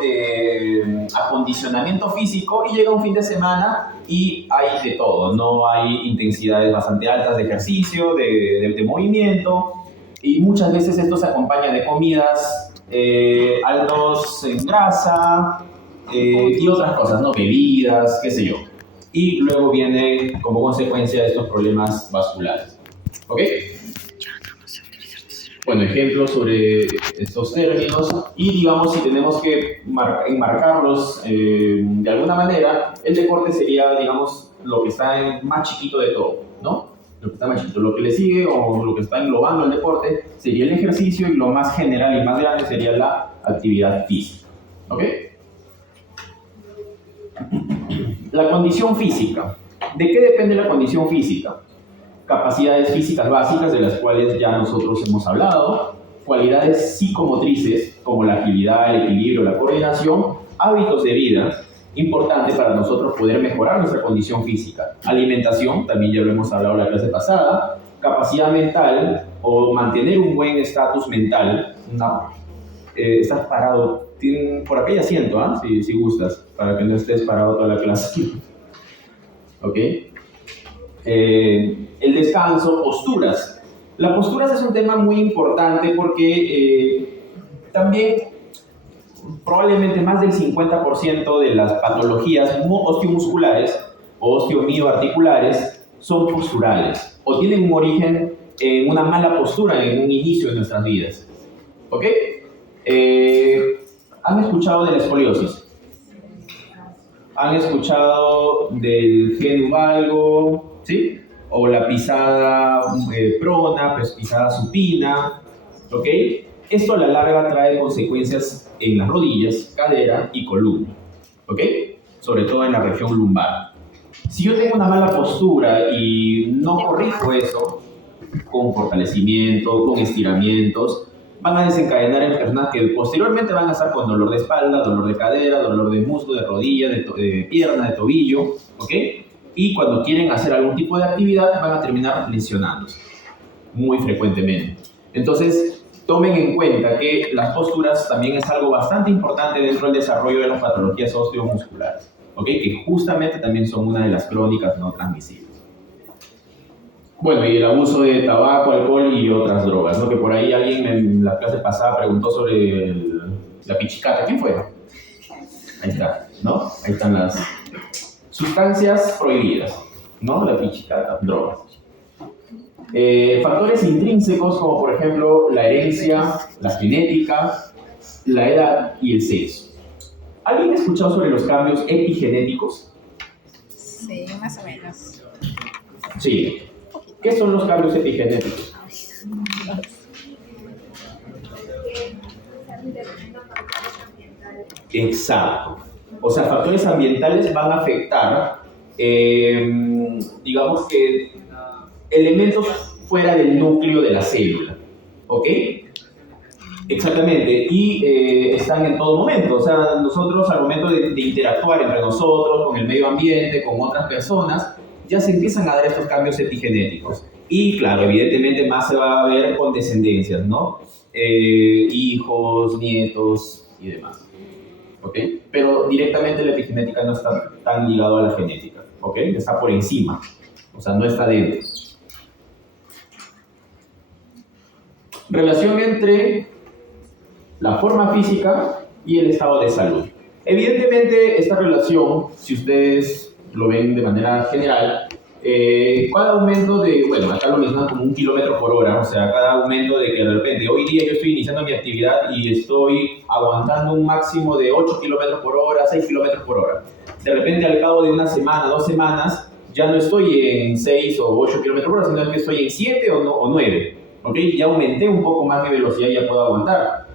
de acondicionamiento físico y llega un fin de semana y hay de todo, ¿no? Hay intensidades bastante altas de ejercicio, de movimiento, y muchas veces esto se acompaña de comidas altos en grasa y otras cosas, ¿no? Bebidas, qué sé yo. Y luego viene como consecuencia de estos problemas vasculares. ¿Ok? Bueno, ejemplos sobre estos términos, y digamos si tenemos que enmarcarlos de alguna manera, el deporte sería, digamos, lo que está más chiquito de todo, ¿no? Lo que está más chiquito, lo que le sigue o lo que está englobando el deporte sería el ejercicio, y lo más general y más grande sería la actividad física, ¿ok? La condición física. ¿De qué depende la condición física? Capacidades físicas básicas, de las cuales ya nosotros hemos hablado, cualidades psicomotrices como la agilidad, el equilibrio, la coordinación, hábitos de vida, importante para nosotros poder mejorar nuestra condición física, alimentación, también ya lo hemos hablado en la clase pasada, capacidad mental o mantener un buen estatus mental. No, estás parado, por aquí hay asiento, ¿ah? Si gustas, para que no estés parado toda la clase. ¿Ok? El descanso, posturas. Las posturas es un tema muy importante porque también probablemente más del 50% de las patologías osteomusculares o osteomioarticulares son posturales o tienen un origen en una mala postura en un inicio de nuestras vidas. ¿Ok? ¿Han escuchado de la escoliosis? ¿Han escuchado del genu valgo? ¿Sí? O la pisada prona, pues pisada supina, ¿ok? Esto a la larga trae consecuencias en las rodillas, cadera y columna, ¿ok? Sobre todo en la región lumbar. Si yo tengo una mala postura y no corrijo eso, con fortalecimiento, con estiramientos, van a desencadenar en personas que posteriormente van a estar con dolor de espalda, dolor de cadera, dolor de muslo, de rodilla, de pierna, de tobillo, ¿ok? Y cuando quieren hacer algún tipo de actividad van a terminar lesionándose muy frecuentemente. Entonces, tomen en cuenta que las posturas también es algo bastante importante dentro del desarrollo de las patologías osteomusculares, ¿ok? Que justamente también son una de las crónicas no transmisibles. Bueno, y el abuso de tabaco, alcohol y otras drogas, ¿no? Que por ahí alguien en la clase pasada preguntó sobre la pichicata. ¿Quién fue? Ahí está, ¿no? Ahí están las sustancias prohibidas, ¿no? La pichicata, drogas. Factores intrínsecos como por ejemplo la herencia, la genética, la edad y el sexo. ¿Alguien ha escuchado sobre los cambios epigenéticos? Sí, más o menos. Sí. ¿Qué son los cambios epigenéticos? Exacto. O sea, factores ambientales van a afectar, digamos que, elementos fuera del núcleo de la célula. ¿Ok? Exactamente. Y están en todo momento. O sea, nosotros al momento de interactuar entre nosotros, con el medio ambiente, con otras personas, ya se empiezan a dar estos cambios epigenéticos. Y claro, evidentemente más se va a ver con descendencias, ¿no? Hijos, nietos y demás. ¿Ok? Pero directamente la epigenética no está tan ligado a la genética, ¿ok? Está por encima, o sea, no está dentro. Relación entre la forma física y el estado de salud. Evidentemente, esta relación, si ustedes lo ven de manera general, cada aumento de, bueno, acá lo mencionan como 1 kilómetro por hora, o sea, cada aumento de que de repente hoy día yo estoy iniciando mi actividad y estoy aguantando un máximo de 8 kilómetros por hora, 6 kilómetros por hora. De repente al cabo de una semana, 2 semanas, ya no estoy en 6 o 8 kilómetros por hora, sino que estoy en 7 o 9, ¿ok? Ya aumenté un poco más mi velocidad y ya puedo aguantar.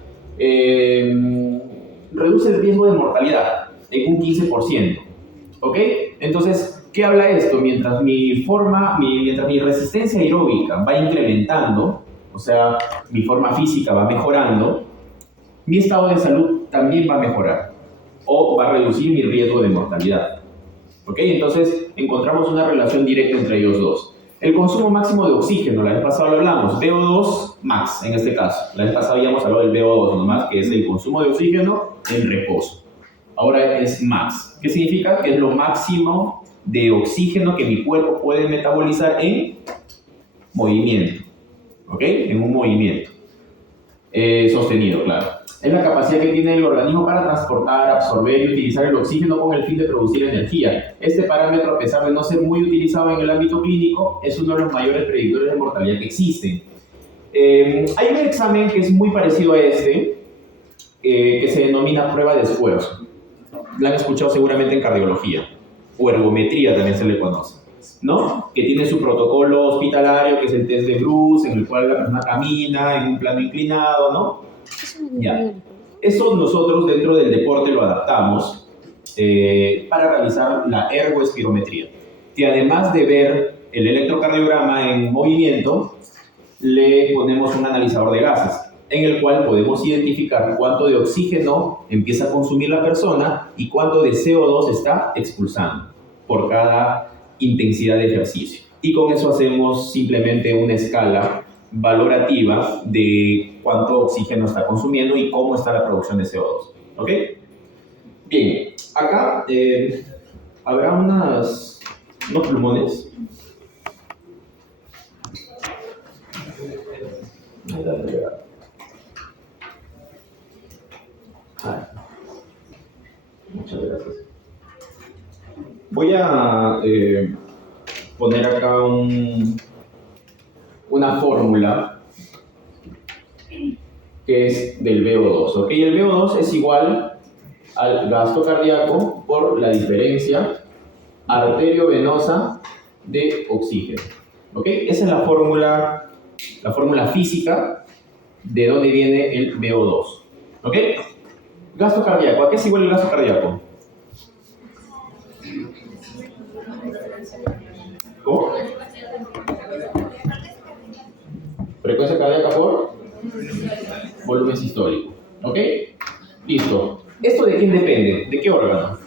Reduce el riesgo de mortalidad en un 15%, ¿ok? Entonces, ¿qué habla esto? Mientras mi resistencia aeróbica va incrementando, o sea, mi forma física va mejorando, mi estado de salud también va a mejorar o va a reducir mi riesgo de mortalidad. ¿Ok? Entonces, encontramos una relación directa entre ellos dos. El consumo máximo de oxígeno, la vez pasada lo hablamos, VO2 max en este caso. La vez pasada habíamos hablado del VO2 nomás, que es el consumo de oxígeno en reposo. Ahora es max. ¿Qué significa? Que es lo máximo de oxígeno que mi cuerpo puede metabolizar en movimiento. ¿Ok? En un movimiento. Sostenido, claro. Es la capacidad que tiene el organismo para transportar, absorber y utilizar el oxígeno con el fin de producir energía. Este parámetro, a pesar de no ser muy utilizado en el ámbito clínico, es uno de los mayores predictores de mortalidad que existen. Hay un examen que es muy parecido a este, que se denomina prueba de esfuerzo. La han escuchado seguramente en cardiología, o ergometría también se le conoce, ¿no? Que tiene su protocolo hospitalario, que es el test de Bruce, en el cual la persona camina en un plano inclinado, ¿no? Ya. Eso nosotros dentro del deporte lo adaptamos para realizar la ergoespirometría, que además de ver el electrocardiograma en movimiento, le ponemos un analizador de gases, en el cual podemos identificar cuánto de oxígeno empieza a consumir la persona y cuánto de CO2 está expulsando por cada intensidad de ejercicio. Y con eso hacemos simplemente una escala valorativa de cuánto oxígeno está consumiendo y cómo está la producción de CO2. ¿Ok? Bien, acá habrá unos plumones. Muchas gracias. Voy a poner acá una fórmula que es del VO2. ¿Ok? El VO2 es igual al gasto cardíaco por la diferencia arteriovenosa de oxígeno. ¿Ok? Esa es la fórmula física de dónde viene el VO2. ¿Ok? Gasto cardíaco. ¿A qué es igual el gasto cardíaco? ¿Cómo? Frecuencia cardíaca por volumen sistólico. ¿Ok? Listo. ¿Esto de quién depende? ¿De qué órgano?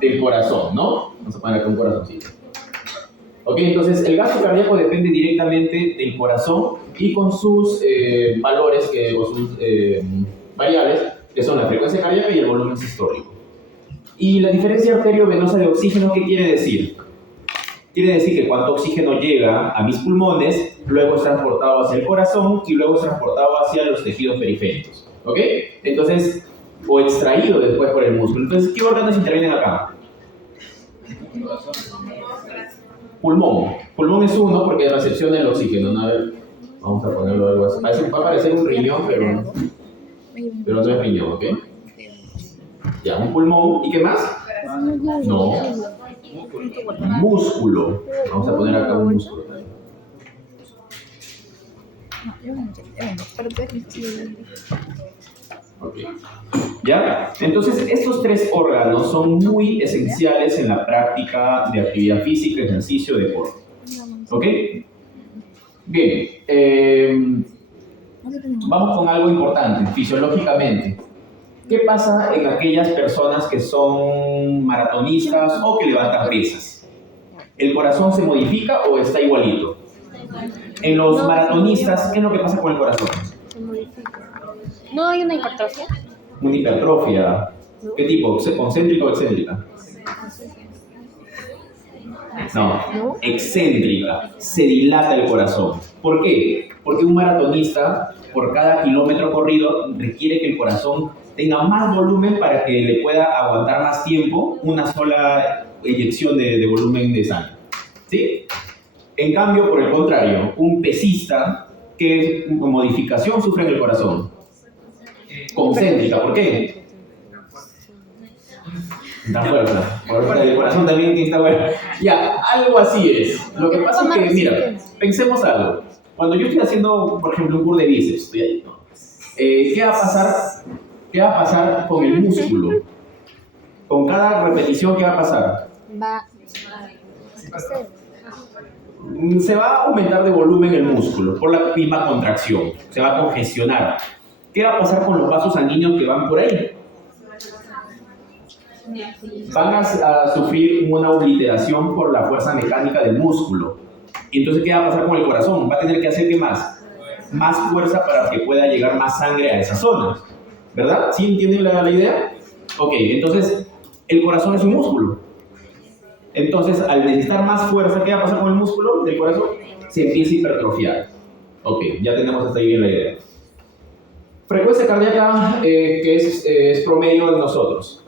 Del corazón, ¿no? Vamos a poner acá un corazoncito. ¿Ok? Entonces, el gasto cardíaco depende directamente del corazón y con sus valores o sus variables, que son la frecuencia cardíaca y el volumen sistólico. Y la diferencia arteriovenosa de oxígeno, ¿qué quiere decir? Quiere decir que cuánto oxígeno llega a mis pulmones, luego es transportado hacia el corazón y luego es transportado hacia los tejidos periféricos. ¿Ok? Entonces, o extraído después por el músculo. Entonces, ¿qué órganos intervienen acá? Pulmón. Pulmón es uno porque recepciona el oxígeno, ¿no? A ver, vamos a ponerlo algo así. Va a parecer un riñón, pero no es riñón, ¿ok? Ya, un pulmón. ¿Y qué más? No. Músculo. Vamos a poner acá un músculo. Okay. ¿Ya? Entonces, estos tres órganos son muy esenciales en la práctica de actividad física, ejercicio, deporte. ¿Ok? Bien. Vamos con algo importante, fisiológicamente. ¿Qué pasa en aquellas personas que son maratonistas o que levantan pesas? ¿El corazón se modifica o está igualito? En los maratonistas, ¿qué es lo que pasa con el corazón? Se modifica. ¿No hay una hipertrofia? Una hipertrofia. ¿Qué tipo? ¿Concéntrica o excéntrica? No, excéntrica. Se dilata el corazón. ¿Por qué? Porque un maratonista, por cada kilómetro corrido, requiere que el corazón tenga más volumen para que le pueda aguantar más tiempo una sola eyección de volumen de sangre. ¿Sí? En cambio, por el contrario, un pesista, ¿qué modificación sufre en el corazón? Concéntrica. ¿Por qué? Da fuerza. El corazón también está bueno. Ya, algo así es. Lo que pasa es que, mira, pensemos algo. Cuando yo estoy haciendo, por ejemplo, un curl de bíceps, estoy ahí, ¿no? ¿Qué va a pasar? ¿Qué va a pasar con el músculo? Con cada repetición, ¿qué va a pasar? Se va a aumentar de volumen el músculo por la misma contracción. Se va a congestionar. ¿Qué va a pasar con los vasos sanguíneos que van por ahí? Van a sufrir una obliteración por la fuerza mecánica del músculo. Y entonces, ¿qué va a pasar con el corazón? Va a tener que hacer, ¿qué más? Más fuerza para que pueda llegar más sangre a esa zona. ¿Verdad? ¿Sí entienden la idea? Ok, entonces, el corazón es un músculo. Entonces, al necesitar más fuerza, ¿qué va a pasar con el músculo del corazón? Se empieza a hipertrofiar. Ok, ya tenemos hasta ahí bien la idea. Frecuencia cardíaca que es promedio en nosotros.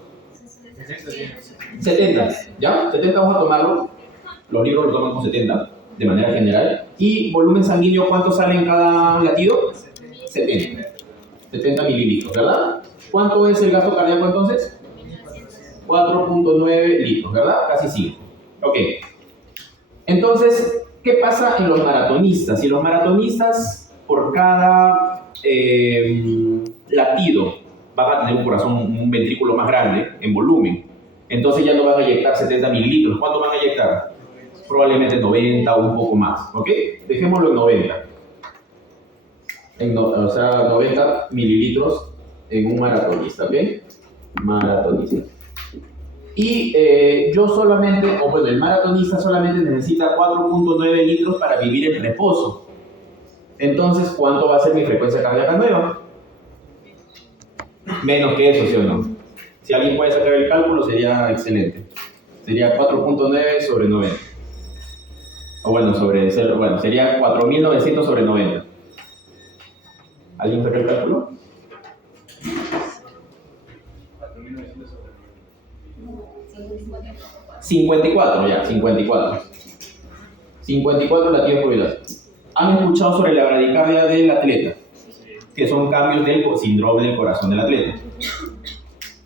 70, ¿ya? 70 vamos a tomarlo. Los libros lo toman con 70, de manera general. Y volumen sanguíneo, ¿cuánto sale en cada latido? 70 mililitros, ¿verdad? ¿Cuánto es el gasto cardíaco entonces? 4.9 litros, ¿verdad? Casi 5. Ok. Entonces, ¿qué pasa en los maratonistas? Si los maratonistas, por cada latido, van a tener un corazón, un ventrículo más grande en volumen. Entonces ya no van a inyectar 70 mililitros. ¿Cuánto van a inyectar? Probablemente 90 o un poco más. ¿Ok? Dejémoslo en 90. O sea, 90 mililitros en un maratonista. ¿Ok? Maratonista. Y yo solamente, o bueno, el maratonista solamente necesita 4.9 litros para vivir en reposo. Entonces, ¿cuánto va a ser mi frecuencia cardíaca nueva? Menos que eso, ¿sí o no? Si alguien puede sacar el cálculo, sería excelente. Sería 4.9 sobre 90. O bueno, sería 4.900 sobre 90. ¿Alguien saca el cálculo? 54, ya, 54. 54 latidos por minuto. ¿Han escuchado sobre la bradicardia del atleta? Que son cambios del síndrome del corazón del atleta.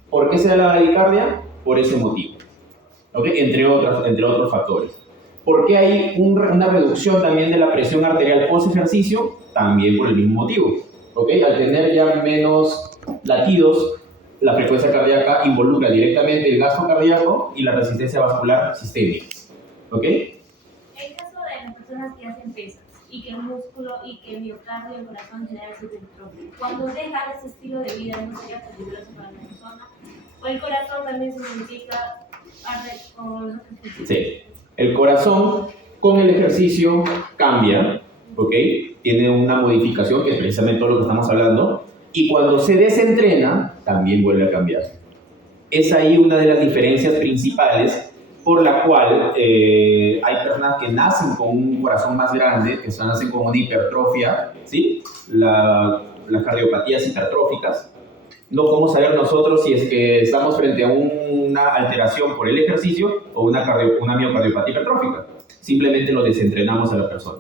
¿Por qué se da la bradicardia? Por ese motivo. ¿Okay? Entre otros factores. ¿Por qué hay una reducción también de la presión arterial post ejercicio? También por el mismo motivo. ¿Okay? Al tener ya menos latidos, la frecuencia cardíaca involucra directamente el gasto cardíaco y la resistencia vascular sistémica. ¿Ok? En caso de las personas que hacen pesas y que el músculo y que el miocardio y el corazón generan su hipertrofia, cuando dejan ese estilo de vida, ¿no sería peligroso para la persona? ¿O el corazón también se modifica con los ejercicios? Sí. El corazón con el ejercicio cambia, ¿ok? Tiene una modificación que es precisamente todo lo que estamos hablando. Y cuando se desentrena, también vuelve a cambiar. Es ahí una de las diferencias principales por la cual hay personas que nacen con un corazón más grande, que nacen con una hipertrofia, ¿sí? Las cardiopatías hipertróficas. No podemos saber nosotros si es que estamos frente a una alteración por el ejercicio o una miocardiopatía hipertrófica. Simplemente lo desentrenamos a la persona.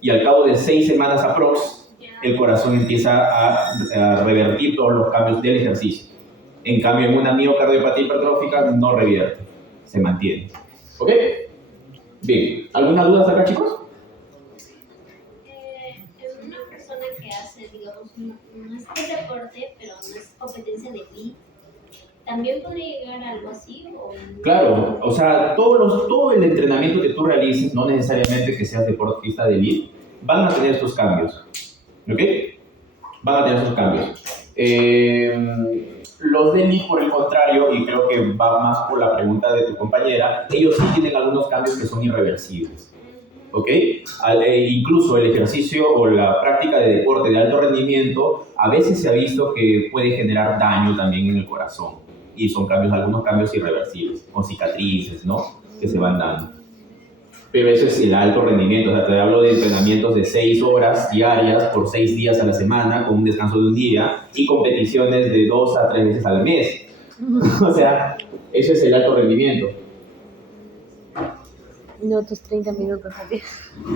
Y al cabo de 6 semanas aprox, el corazón empieza a revertir todos los cambios del ejercicio. En cambio, en una miocardiopatía hipertrófica no revierte, se mantiene. ¿Ok? Bien, ¿alguna duda hasta acá, chicos? En una persona que hace, digamos, no es de deporte, pero no es competencia de elite, ¿también podría llegar a algo así? Claro, o sea, todo el entrenamiento que tú realices, no necesariamente que seas deportista de elite, van a tener estos cambios. ¿Ok? Van a tener esos cambios. Los de elite, por el contrario, y creo que va más por la pregunta de tu compañera, ellos sí tienen algunos cambios que son irreversibles. ¿Ok? Incluso el ejercicio o la práctica de deporte de alto rendimiento a veces se ha visto que puede generar daño también en el corazón. Y son algunos cambios irreversibles, con cicatrices, ¿no? Que se van dando. Pero eso es el alto rendimiento, o sea, te hablo de entrenamientos de 6 horas diarias por 6 días a la semana, con un descanso de un día, y competiciones de 2 a 3 veces al mes. O sea, eso es el alto rendimiento. No tus 30 minutos al día.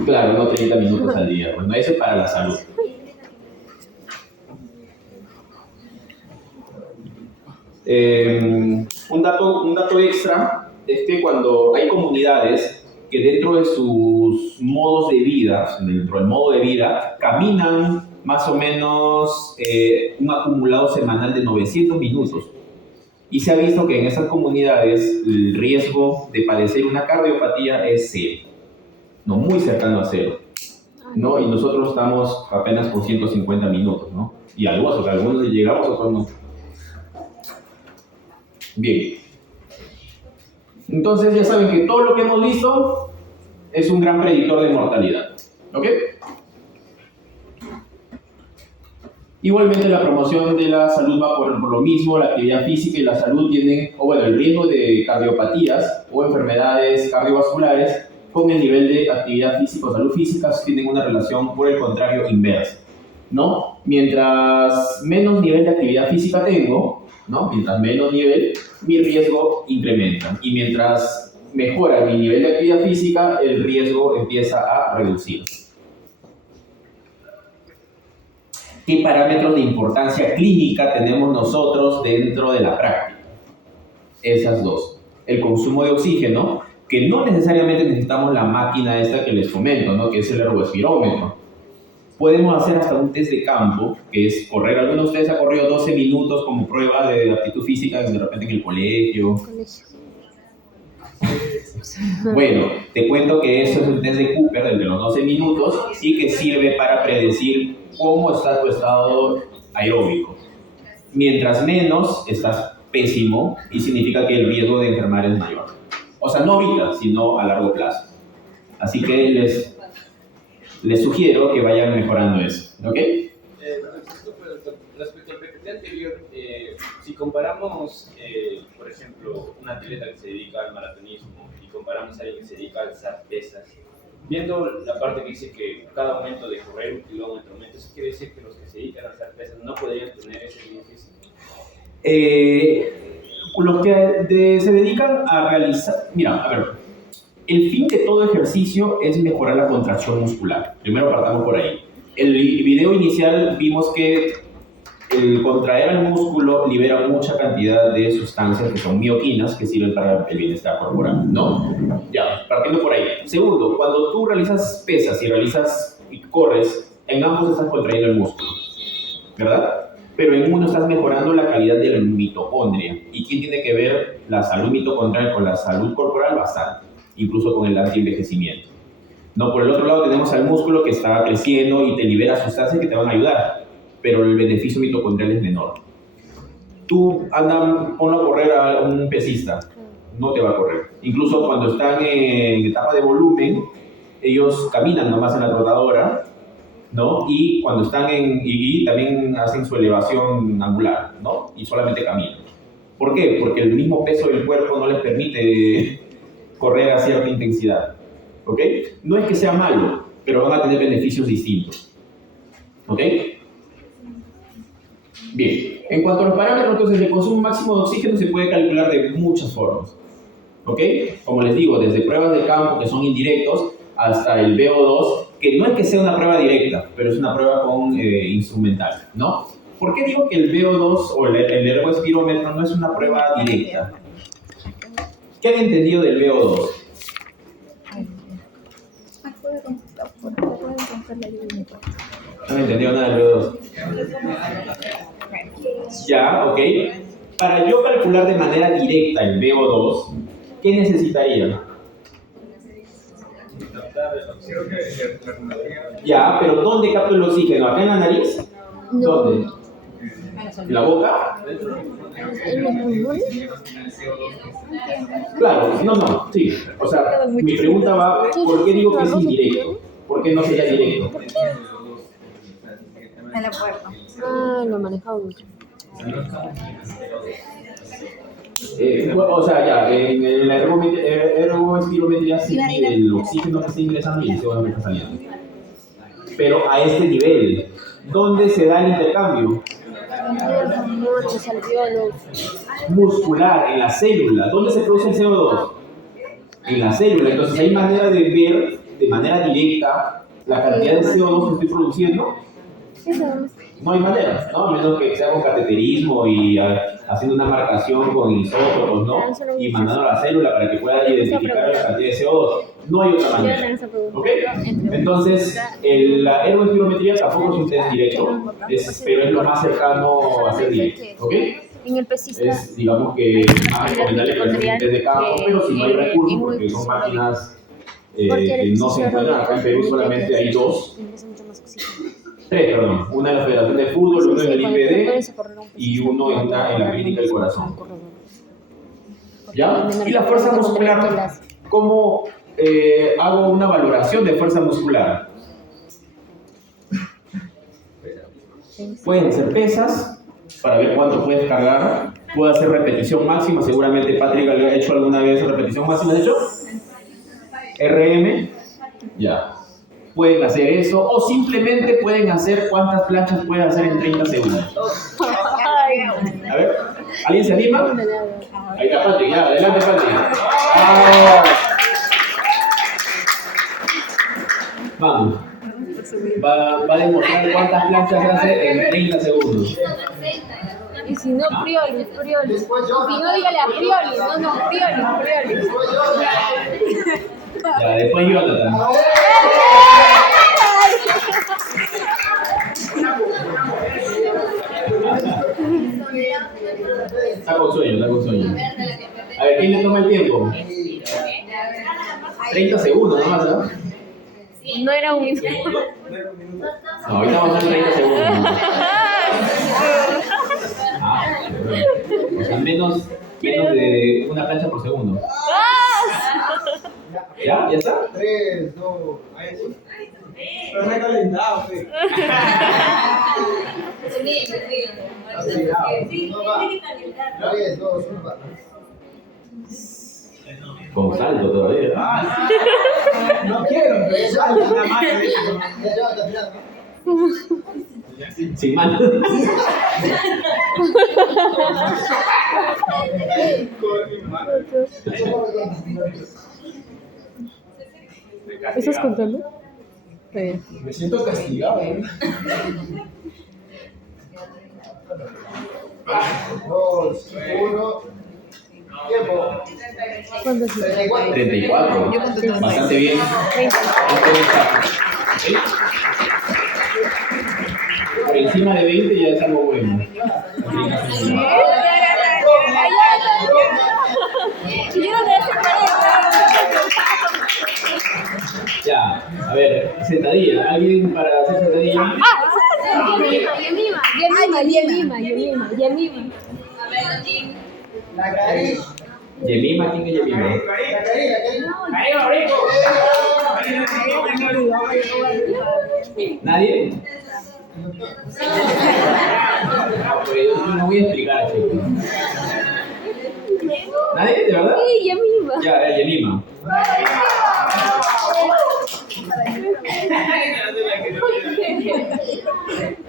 Claro, no 30 minutos al día, bueno, eso es para la salud. Un dato extra es que cuando hay comunidades que dentro de sus modos de vida, dentro del modo de vida, caminan más o menos un acumulado semanal de 900 minutos. Y se ha visto que en esas comunidades el riesgo de padecer una cardiopatía es cero, no muy cercano a cero, ¿no? Y nosotros estamos apenas por 150 minutos, ¿no? Y algunos llegamos, otros no. Bien. Entonces ya saben que todo lo que hemos visto es un gran predictor de mortalidad. ¿Ok? Igualmente la promoción de la salud va por lo mismo, la actividad física y la salud tienen, el riesgo de cardiopatías o enfermedades cardiovasculares con el nivel de actividad física o salud física tienen una relación por el contrario inversa, ¿no? Mientras menos nivel de actividad física tengo, ¿no? Mientras menos nivel, mi riesgo incrementa y mientras mejora mi nivel de actividad física, el riesgo empieza a reducirse. ¿Qué parámetros de importancia clínica tenemos nosotros dentro de la práctica? Esas dos. El consumo de oxígeno, que no necesariamente necesitamos la máquina esta que les comento, ¿no? Que es el ergospirómetro. Podemos hacer hasta un test de campo, que es correr. Algunos de ustedes han corrido 12 minutos como prueba de aptitud física de repente en el colegio. Bueno, te cuento que eso es un test de Cooper, el de los 12 minutos, y que sirve para predecir cómo está tu estado aeróbico. Mientras menos, estás pésimo y significa que el riesgo de enfermar es mayor. O sea, no ahorita, sino a largo plazo. Así que les sugiero que vayan mejorando eso, ¿ok? Respecto al PPT anterior, si comparamos, por ejemplo, un atleta que se dedica al maratonismo y comparamos a alguien que se dedica a alzar pesas, viendo la parte que dice que cada momento de correr 1 kilómetro, eso quiere decir que los que se dedican a alzar pesas no podrían tener ese beneficio. Los que se dedican a realizar... Mira, a ver, el fin de todo ejercicio es mejorar la contracción muscular. Primero partamos por ahí. El video inicial vimos que el contraer al músculo libera mucha cantidad de sustancias que son mioquinas que sirven para el bienestar corporal, ¿no? Ya, partiendo por ahí. Segundo, cuando tú realizas pesas y corres, en ambos estás contrayendo el músculo, ¿verdad? Pero en uno estás mejorando la calidad de la mitocondria. ¿Y quién tiene que ver la salud mitocondrial con la salud corporal? Bastante, incluso con el antienvejecimiento. No, por el otro lado tenemos al músculo que está creciendo y te libera sustancias que te van a ayudar, pero el beneficio mitocondrial es menor. Tú ponlo a correr a un pesista, no te va a correr. Incluso cuando están en etapa de volumen, ellos caminan nomás en la trotadora, ¿no? Y cuando están y también hacen su elevación angular, ¿no? Y solamente caminan. ¿Por qué? Porque el mismo peso del cuerpo no les permite correr a cierta intensidad, ¿ok? No es que sea malo, pero van a tener beneficios distintos, ¿ok? Bien, en cuanto a los parámetros, entonces el consumo máximo de oxígeno se puede calcular de muchas formas, ¿ok? Como les digo, desde pruebas de campo que son indirectos hasta el VO2, que no es que sea una prueba directa, pero es una prueba con instrumental, ¿no? ¿Por qué digo que el VO2 o el ergospirómetro no es una prueba directa? ¿Qué han entendido del VO2? No han entendido nada del VO2. Ya, ok. Para yo calcular de manera directa el VO2, ¿qué necesitaría? Ya, pero ¿dónde capto el oxígeno? ¿Acá en la nariz? No. ¿Dónde? ¿En la boca? ¿En los pulmones? Claro, no, sí. O sea, mi pregunta va, ¿por qué digo que es indirecto? ¿Por qué no sería directo? En la puerta. Ah, lo manejaba mucho. O sea, ya, en la ergospirometría se mide el oxígeno que está ingresando y el CO2 que está saliendo. Pero a este nivel, ¿dónde se da el intercambio? Muscular, en la célula. ¿Dónde se produce el CO2? En la célula. Entonces, ¿hay manera de ver de manera directa la cantidad de CO2 que estoy produciendo? No hay manera, ¿no? A menos que sea con cateterismo y haciendo una marcación con isótopos, ¿no? Y mandando a la célula para que pueda identificar la cantidad de CO2. No hay otra manera. ¿Ok? Entonces, la ergospirometría tampoco es un test directo, pero es lo más cercano a ser directo. ¿Ok? En el pesista. Es, digamos que más recomendable que hacer un test de campo, pero si no hay recursos, porque son máquinas que no se encuentran acá en Perú, solamente hay dos. 3, perdón. Una en la Federación de Fútbol, uno en el IPD y uno en la Clínica del Corazón. ¿Ya? Y la fuerza muscular, ¿cómo hago una valoración de fuerza muscular. Puedes hacer pesas para ver cuánto puedes cargar. Puedo hacer repetición máxima. Seguramente Patrick lo ha hecho alguna vez repetición máxima. ¿Has hecho? RM. Ya. Pueden hacer eso. O simplemente pueden hacer cuántas planchas pueden hacer en 30 segundos. A ver. ¿Alguien se anima? Ahí está Patrick. Ya. Adelante, Patrick. Ah. Vamos. Va a demostrar cuántas planchas hace en 30 segundos. Y si no, Prioli. Y si no, dígale a Prioli. No, Prioli. Ya, después Jonathan. Está con sueño. A ver, ¿quién le toma el tiempo? 30 segundos nomás, ¿no? No era un minuto. No, ahorita vamos a hacer 30 segundos. O sea, menos de una plancha por segundo. ¿Ya? ¿Ya está? 3, 2, ahí sí. Pero no he calentado, pues. No va. 3, 2, 1, va. Con salto todavía. No quiero, pero es algo, una máquina. Sin mano. ¿Estás contando? Está bien. Me siento castigado, ¿eh? 2, 1. Tiempo. ¿Cuánto es? 34. Bastante bien. 30. ¿Sí? Por encima de 20 ya es algo bueno. Ya, a ver, sentadilla. ¿Alguien para hacer sentadilla? Yemima. La Cari. Yemima, ¿quién es Yemima? La Cari. ¿Nadie? No, pues yo no voy a explicar, chicos. ¿Nadie? ¿De verdad? Sí, Yemima. Ya, a ver, Yemima.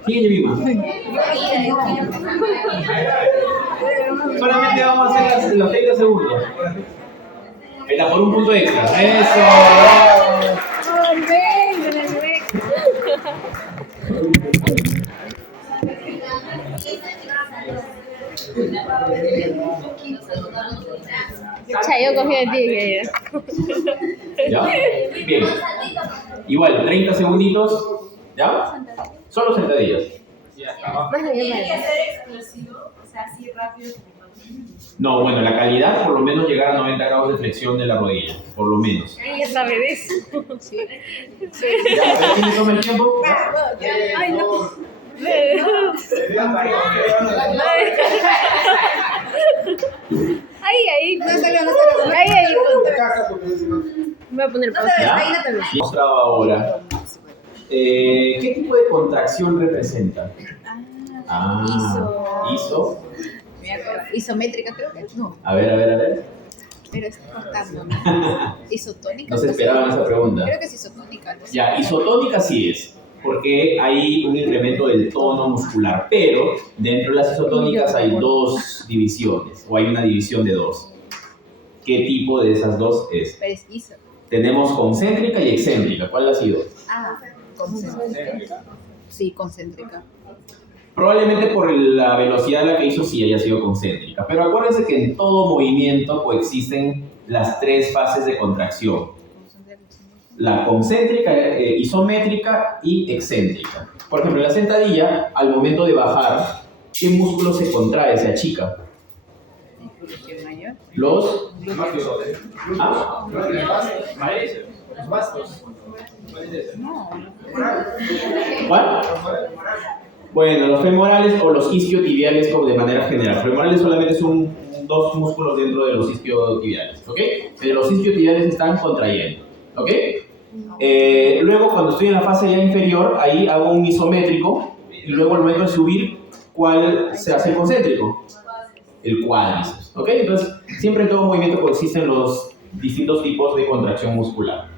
¿Quién es Yemima? Solamente vamos a hacer los 30 segundos. Ahí está, por un punto extra. ¡Eso! Yo cogí de ti, que ¿Ya? Bien. Igual, 30 segunditos. ¿Ya? Solo sentadillas. Tiene que ser explosivo, o sea, así rápido. No, bueno, la calidad por lo menos llegar a 90 grados de flexión de la rodilla. Por lo menos. ya sabe de eso. ¿Ya? ¿A ver quién le toma el tiempo? Ay, no. Ahí. Ahí. Me voy a poner pausa. ¿Ya? Mostrado ahora. ¿Qué tipo de contracción representa? ISO. Isométrica, creo que no. A ver. Pero está contando, ¿no? Isotónica. No se esperaban esa pregunta. Creo que es isotónica. ¿No? Ya, isotónica sí es, porque hay un incremento del tono muscular, pero dentro de las isotónicas hay dos divisiones, o hay una división de dos. ¿Qué tipo de esas dos es? Pero es iso. Tenemos concéntrica y excéntrica. ¿Cuál ha sido? Concéntrica. Sí, concéntrica. Probablemente por la velocidad a la que hizo sí haya sido concéntrica, pero acuérdense que en todo movimiento coexisten las tres fases de contracción. La concéntrica, isométrica y excéntrica. Por ejemplo, en la sentadilla, al momento de bajar, ¿qué músculo se contrae, se achica? Los... ¿Ah? Los bastos. ¿Cuál? Bueno, los femorales o los isquiotibiales como de manera general. Femorales solamente es un dos músculos dentro de los isquiotibiales, ¿ok? Los isquiotibiales están contrayendo, ¿ok? Luego, cuando estoy en la fase ya inferior, ahí hago un isométrico y luego al momento de subir, ¿cuál se hace concéntrico? El cuádriceps, ¿ok? Entonces, siempre en todo movimiento consisten los distintos tipos de contracción muscular,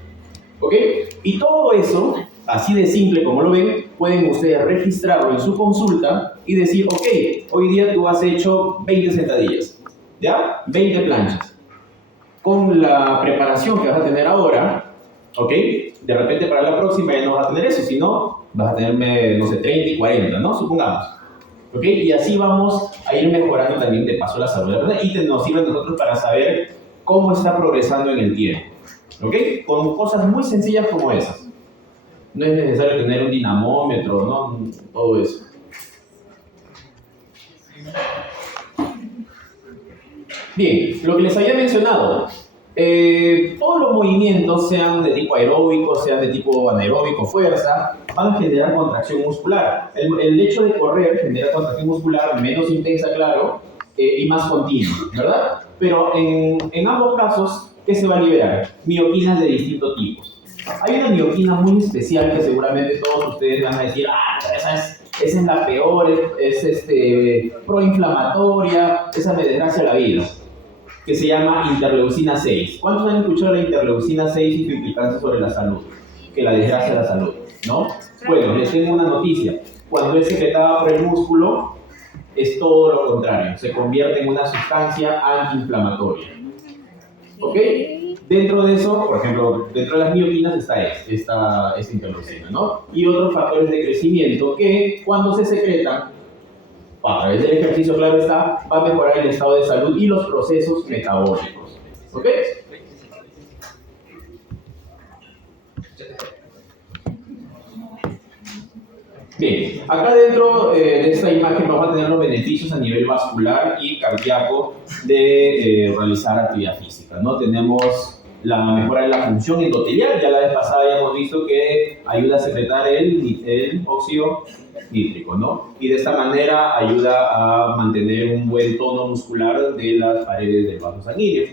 ¿ok? Y todo eso, así de simple como lo ven, pueden ustedes registrarlo en su consulta y decir, ok, hoy día tú has hecho 20 sentadillas, ¿ya? 20 planchas. Con la preparación que vas a tener ahora, ¿ok? De repente para la próxima ya no vas a tener eso, sino vas a tener, no sé, 30 y 40, ¿no? Supongamos. ¿Ok? Y así vamos a ir mejorando también de paso la salud, ¿verdad? Y nos sirve a nosotros para saber cómo está progresando en el tiempo. ¿Ok? Con cosas muy sencillas como esas. No es necesario tener un dinamómetro, ¿no? Todo eso. Bien, lo que les había mencionado. Todos los movimientos, sean de tipo aeróbico, sean de tipo anaeróbico, fuerza, van a generar contracción muscular. El hecho de correr genera contracción muscular menos intensa, claro, y más continua, ¿verdad? Pero en ambos casos, ¿qué se va a liberar? Mioquinas de distintos tipos. Hay una mioquina muy especial que seguramente todos ustedes van a decir, esa es la peor, es proinflamatoria, esa me desgracia la vida, que se llama interleucina 6. ¿Cuántos han escuchado la interleucina 6 y su implicancia sobre la salud? Que la desgracia la salud, ¿no? Bueno, les tengo una noticia. Cuando es secretada por el músculo, es todo lo contrario. Se convierte en una sustancia antiinflamatoria. ¿Ok? Dentro de eso, por ejemplo, dentro de las mioquinas está esta interleucina, ¿no? Y otros factores de crecimiento que cuando se secretan, a través del ejercicio, claro está, va a mejorar el estado de salud y los procesos metabólicos. ¿Ok? Bien, acá dentro de esta imagen vamos a tener los beneficios a nivel vascular y cardíaco de realizar actividad física, ¿no? Tenemos la mejora de la función endotelial, ya la vez pasada ya hemos visto que ayuda a secretar el óxido nítrico, ¿no? Y de esta manera ayuda a mantener un buen tono muscular de las paredes del vaso sanguíneo,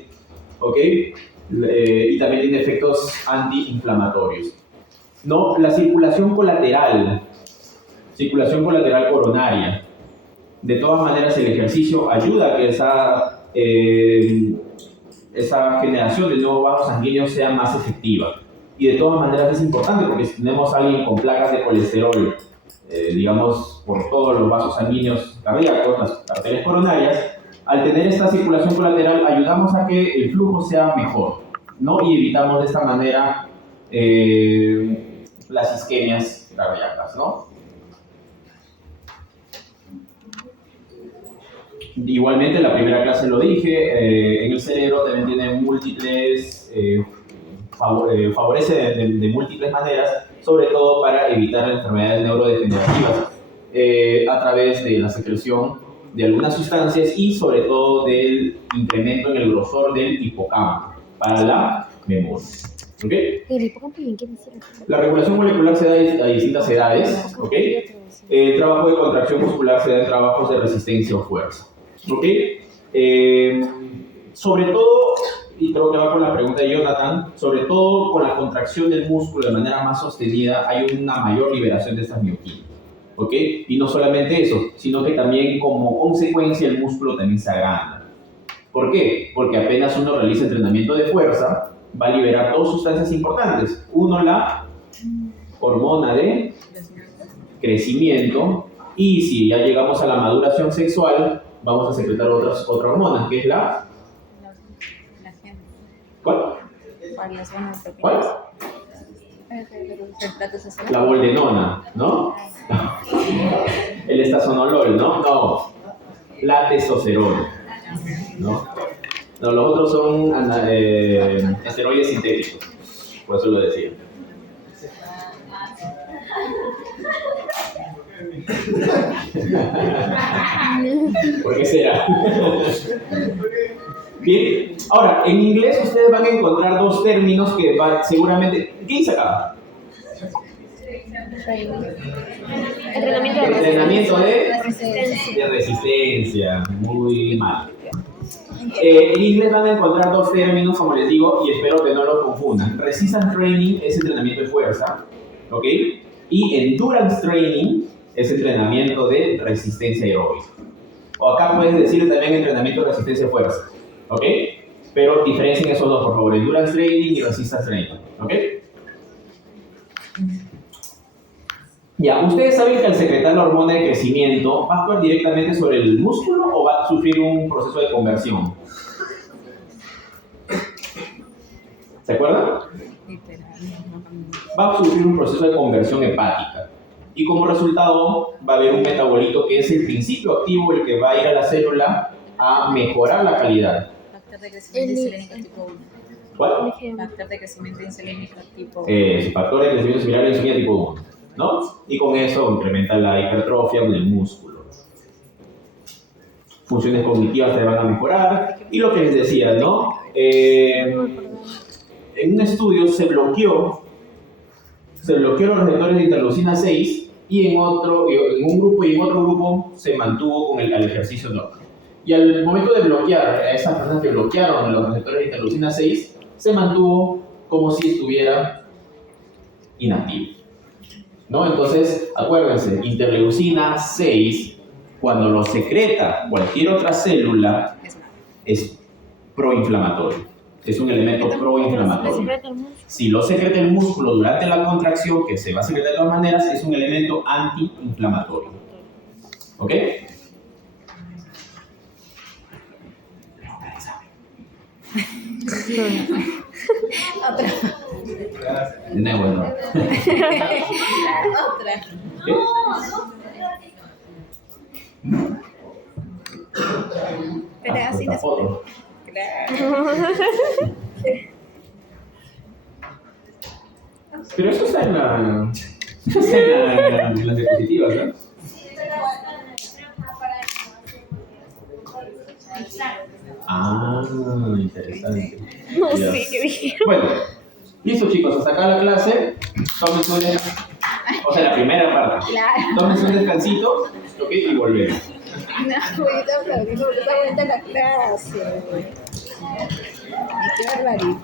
¿ok? Y también tiene efectos antiinflamatorios, ¿no? La circulación colateral coronaria. De todas maneras, el ejercicio ayuda a que esa generación de nuevos vasos sanguíneos sea más efectiva. Y de todas maneras es importante porque si tenemos a alguien con placas de colesterol, digamos, por todos los vasos sanguíneos cardíacos, las arterias coronarias, al tener esta circulación colateral ayudamos a que el flujo sea mejor, ¿no? Y evitamos de esta manera las isquemias cardíacas, ¿no? Igualmente, la primera clase lo dije, en el cerebro también tiene múltiples, favorece de múltiples maneras, sobre todo para evitar enfermedades neurodegenerativas a través de la secreción de algunas sustancias y sobre todo del incremento en el grosor del hipocampo para la memoria. ¿Okay? El hipocampo, ¿qué dice? La regulación molecular se da a distintas edades. ¿Okay? El trabajo de contracción muscular se da en trabajos de resistencia o fuerza. ¿Ok? Sobre todo, y creo que va con la pregunta de Jonathan, sobre todo con la contracción del músculo de manera más sostenida hay una mayor liberación de estas mioquinas. ¿Ok? Y no solamente eso, sino que también como consecuencia el músculo también se agranda. ¿Por qué? Porque apenas uno realiza entrenamiento de fuerza, va a liberar dos sustancias importantes. Uno, la hormona de crecimiento, y si ya llegamos a la maduración sexual, vamos a secretar otra hormona, que es la... ¿Cuál? ¿Cuál? La boldenona, ¿no? El estazonolol, ¿no? No. La testosterona, ¿no? No, los otros son esteroides sintéticos, por eso lo decía. ¿Por qué será? Bien, ahora, en inglés ustedes van a encontrar dos términos que seguramente... ¿Qué dice acá? Entrenamiento de resistencia. Muy mal. En inglés van a encontrar dos términos, como les digo, y espero que no los confundan. Resistance training es entrenamiento de fuerza, ¿ok? Y endurance training es entrenamiento de resistencia aeróbica. O acá puedes decir también entrenamiento de resistencia de fuerza, ¿ok? Pero diferencien esos dos, por favor, endurance training y resistance training, ¿ok? Ya, ¿ustedes saben que al secretar la hormona de crecimiento va a actuar directamente sobre el músculo o va a sufrir un proceso de conversión? ¿Se acuerdan? Va a sufrir un proceso de conversión hepática. Y como resultado va a haber un metabolito que es el principio activo, el que va a ir a la célula a mejorar la calidad. Factor de crecimiento insulínico tipo 1. ¿Cuál? Factor de crecimiento insulínico tipo 1. Factor de crecimiento similar a la insulina tipo 1, ¿no? Y con eso incrementa la hipertrofia del músculo. Funciones cognitivas se van a mejorar. Y lo que les decía, ¿no? En un estudio se bloqueó los receptores de interleucina 6 y en un grupo y en otro grupo se mantuvo con el ejercicio normal. Y al momento de bloquear a esas personas que bloquearon los receptores de interleucina 6, se mantuvo como si estuviera inactivo, ¿no? Entonces, acuérdense, interleucina 6, cuando lo secreta cualquier otra célula, es proinflamatorio. Es un elemento proinflamatorio. Si lo secreta el músculo durante la contracción, que se va a secretar de todas maneras, es un elemento antiinflamatorio. ¿Ok? Otra. De nuevo, no. Otra. ¿Qué? Pero es así Otra de foto. Claro. Pero eso está en las diapositivas, ¿no? Ah, interesante. No Ya. sé qué dije. Bueno, listo chicos, hasta acá la clase. Tómense un o sea, la primera parte. Claro. Tómense un descansito, ¿ok? Y volvemos. No, ahorita aplaudiendo porque está vuelta la clase. Qué barbaridad.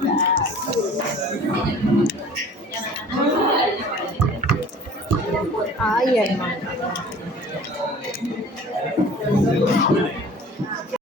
Ay, hermano.